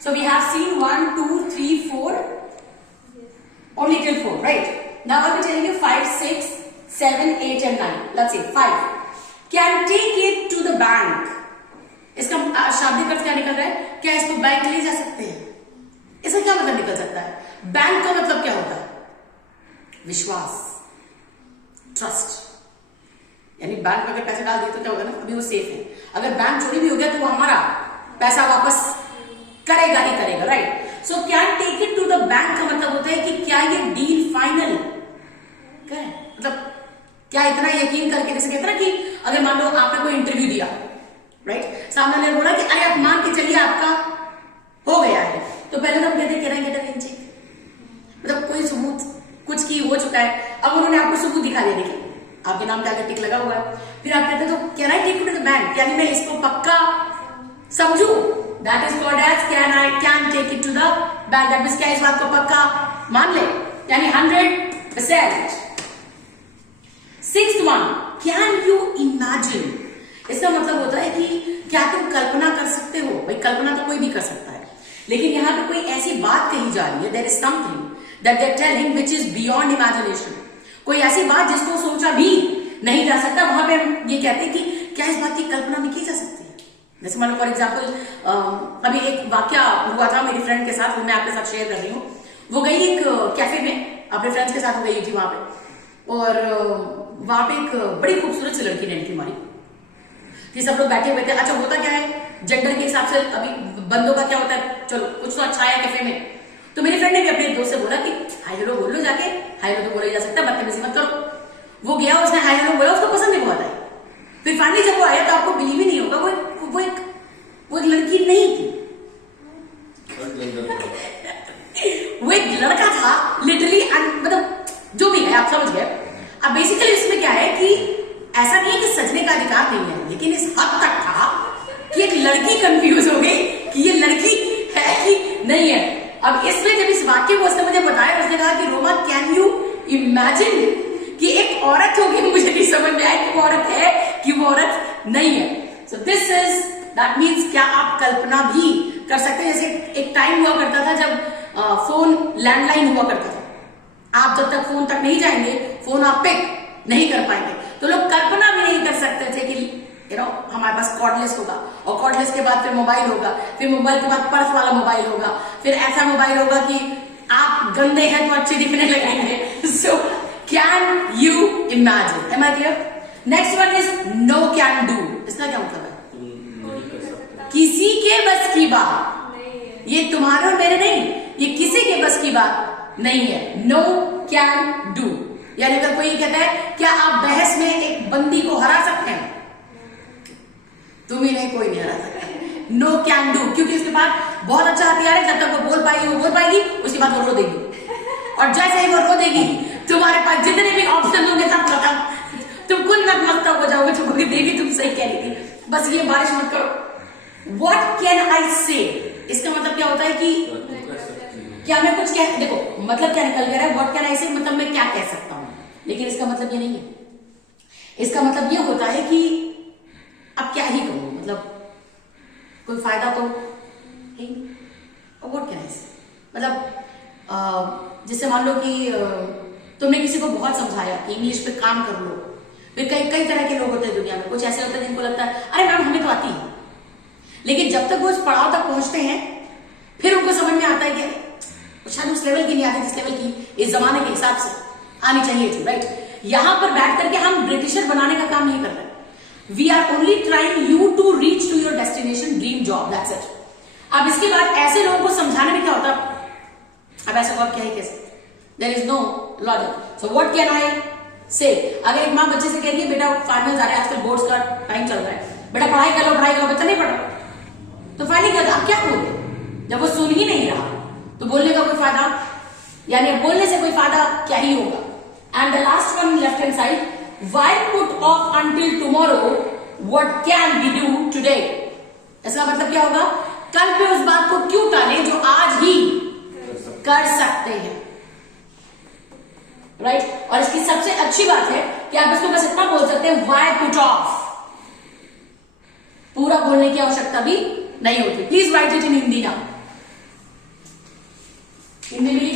So we have seen 1, 2, 3, 4. Only till 4, right? Now I'll be telling you 5, 6, 7, 8 and 9. Let's see. 5. Can take it to the bank. इसका शाब्दिक अर्थ क्या निकल रहा है? क्या इसको बैंक ले जा सकते हैं? इसका क्या मतलब निकल सकता है? बैंक का मतलब क्या होता है? विश्वास, ट्रस्ट। यानी बैंक में अगर पैसे डाल दिए तो क्या होगा ना, अभी वो सेफ है। अगर बैंक चोरी भी हो गया तो वो हमारा पैसा वापस करेगा ही करेगा, right? So can take it to the bank का मतलब होता है कि क्या ये डील फाइनल है, मतलब क्या इतना यकीन करके, जैसे कहते हैं ना कि अगर मान लो आपने कोई इंटरव्यू दिया, राइट, सामने ने बोला कि अरे आप मान के चलिए आपका हो गया है, तो पहले तो हम कहते हैं गेट अ चेक, मतलब कोई सबूत कुछ की हो चुका है, अब उन्होंने आपको सबूत दिखा दिया, देखिए आपके नाम पे आगे टिक लगा हुआ है, फिर आप कहते हैं तो can I take it to the bank, यानी मैं इसको पक्का समझू, that is called as can take it to the bank. That means क्या इस बात को पक्का मान ले, यानी 100%। Sixth one, can you imagine, इसका मतलब होता है कि क्या तुम कल्पना कर सकते हो? भाई कल्पना तो कोई भी कर सकता है, लेकिन यहां पे कोई ऐसी बात कही जा रही है, there is something that they are telling which is beyond imagination, कोई ऐसी बात जिसको सोचा भी नहीं जा सकता, वहां पे हम ये कहते हैं कि क्या इस बात की कल्पना भी की जा सकती है। जैसे मान लो फॉर एग्जाम्पल अभी एक वाकया हुआ था मेरी फ्रेंड के साथ, वो मैं आपके साथ शेयर कर रही हूँ। वो गई एक कैफे में, अपने फ्रेंड्स के साथ गई थी वहां पे, और वहां पे एक बड़ी खूबसूरत सी लड़की ने एंट्री मारी कि सब लोग बैठे हुए थे। अच्छा होता क्या है, जेंडर के हिसाब से अभी बंदों का क्या होता है, चलो कुछ तो अच्छा है कैफे में, तो मेरी फ्रेंड ने भी अपने दोस्त से बोला कि हाय हेलो बोल लो जाके, हाय हेलो तो बोला ही जा सकता है, बदतमीजी मत करो। वो गया, उसने हाय हेलो बोला, उसको पसंद नहीं हुआ था। फिर फाइनली जब वो आया तो आपको बिलीव ही नहीं होगा, वो एक लड़की नहीं थी, वो एक लड़का था लिटरली, मतलब जो भी है आप समझ गए। अब बेसिकली इसमें क्या है कि ऐसा नहीं है कि सजने का अधिकार नहीं है, लेकिन इस हद तक था कि एक लड़की कंफ्यूज हो गई कि ये लड़की है कि नहीं है। अब इसमें जब इस वाक्य को उसने मुझे बताया, उसने कहा कि रोमा कैन यू इमेजिन कि एक औरत होगी, मुझे नहीं समझ में आया कि वो औरत है कि वो औरत नहीं है। So this is that means क्या आप कल्पना भी कर सकते हैं। जैसे एक टाइम हुआ करता था जब फोन लैंडलाइन हुआ करता था, आप जब तक फोन तक नहीं जाएंगे फोन आप पिक नहीं कर पाएंगे, तो लोग कल्पना भी नहीं कर सकते थे कि हमारे पास कॉर्डलेस होगा, और कॉर्डलेस के बाद फिर मोबाइल होगा, फिर मोबाइल के बाद पर्स वाला मोबाइल होगा, फिर ऐसा मोबाइल होगा कि आप गंदे हैं तो अच्छे दिखने लगेंगे। So can you imagine, am I clear? Next one is no can do. इसका क्या मतलब है? किसी के बस की बात, ये तुम्हारे और मेरे नहीं, ये किसी के बस की बात नहीं है। नो कैन डू, यानी अगर कोई कहता है क्या आप बहस में एक बंदी को हरा सकते हैं, तुम ही नहीं, कोई नहीं हरा सकता। नो कैन डू, क्योंकि उसके बाद बहुत अच्छा हथियार है, जब तक वो बोल पाएगी वो बोल पाएगी, उसके बाद वो रो देगी, और जैसे ही वो रो देगी तुम्हारे पास जितने भी ऑप्शन होंगे सब खत्म, तुम खुद नतमस्तक हो जाओगे, चुकोगे देवी तुम सही कह रही थी, बस ये बारिश मत करो। What can I say? इसका मतलब क्या होता है कि क्या मैं कुछ कह, देखो मतलब क्या निकल गया है, व्हाट कैन आई से मतलब मैं क्या कह सकता हूं, लेकिन इसका मतलब ये नहीं है। इसका मतलब ये होता है कि अब क्या ही कहूं, मतलब कोई फायदा तो है, और व्हाट कैन आई से मतलब जैसे मान लो कि तुमने किसी को बहुत समझाया कि इंग्लिश पे काम कर लो, फिर कई तरह के लोग होते हैं दुनिया में, कुछ ऐसे होते हैं जिनको लगता है अरे मैम हमें तो आती है, लेकिन जब तक वो उस पड़ाव तक पहुंचते हैं फिर उनको समझ में आता है कि शायद उस लेवल की नहीं आती जिस लेवल की इस जमाने के हिसाब से आनी चाहिए थी, राइट? यहां पर बैठ करके हम ब्रिटिशर बनाने का काम नहीं कर रहे, we are only trying you to reach to your destination dream job, that's it. अब इसके बाद ऐसे लोगों को समझाने में क्या होता, अब ऐसा वर्क क्या ही कह सकते, there is no logic. So what can I say, अगर एक माँ बच्चे से कह रही है बेटा फाइनल आ रहे हैं, आजकल बोर्ड्स का टाइम चल रहा है, बेटा पढ़ाई कर लो, बच्चा नहीं पढ़ रहा, तो फाइनली क्या, आप क्या बोलते? जब वो सुन ही नहीं रहा तो बोलने का कोई फायदा, यानी बोलने से कोई फायदा क्या ही होगा। And the last one left hand side, why put off until tomorrow what can we do today. इसका मतलब क्या होगा, कल पे उस बात को क्यों टालें जो आज ही कर सकते हैं, राइट? और इसकी सबसे अच्छी बात है कि आप इसको बस इतना बोल सकते हैं व्हाई पुट ऑफ, पूरा बोलने की आवश्यकता भी नहीं होती। Please right it in Hindi now. Hindi में